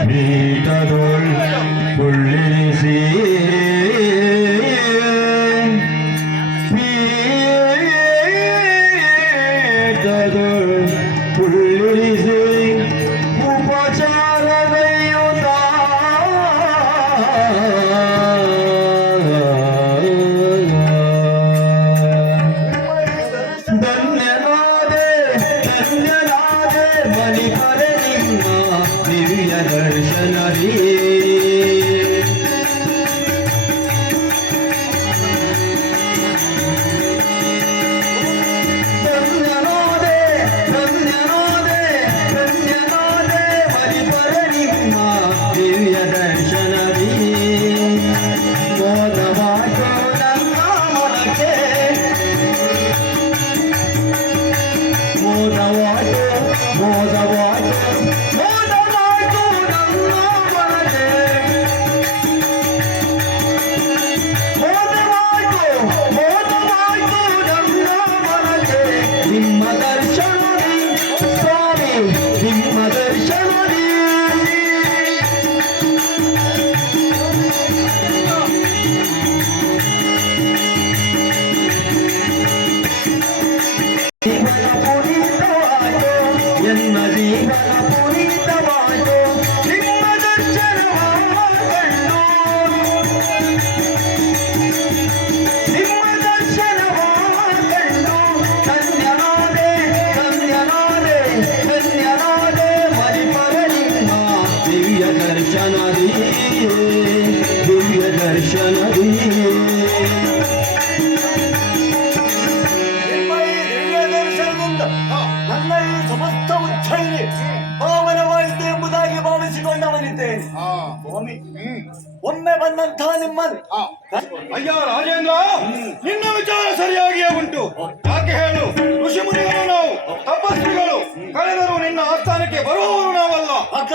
Amen. Nadie ದಿವ್ಯ ದರ್ಶನದಿ ದಿವ್ಯ ದರ್ಶನದಿಂದ ನನ್ನಲ್ಲಿ ಸಮಸ್ತ ಉಚ್ಚೈಲಿ ಎಂಬುದಾಗಿ ಒಮ್ಮೆ ಬಂದಂತಹ ನಿಮ್ಮಲ್ಲಿ ಅಯ್ಯ ರಾಜೇಂದ್ರ ನಿನ್ನ ವಿಚಾರ ಸರಿಯಾಗಿಯೇ ಉಂಟು. ಬರುವವರು ನಾವಲ್ಲ. ಅಕ್ಕ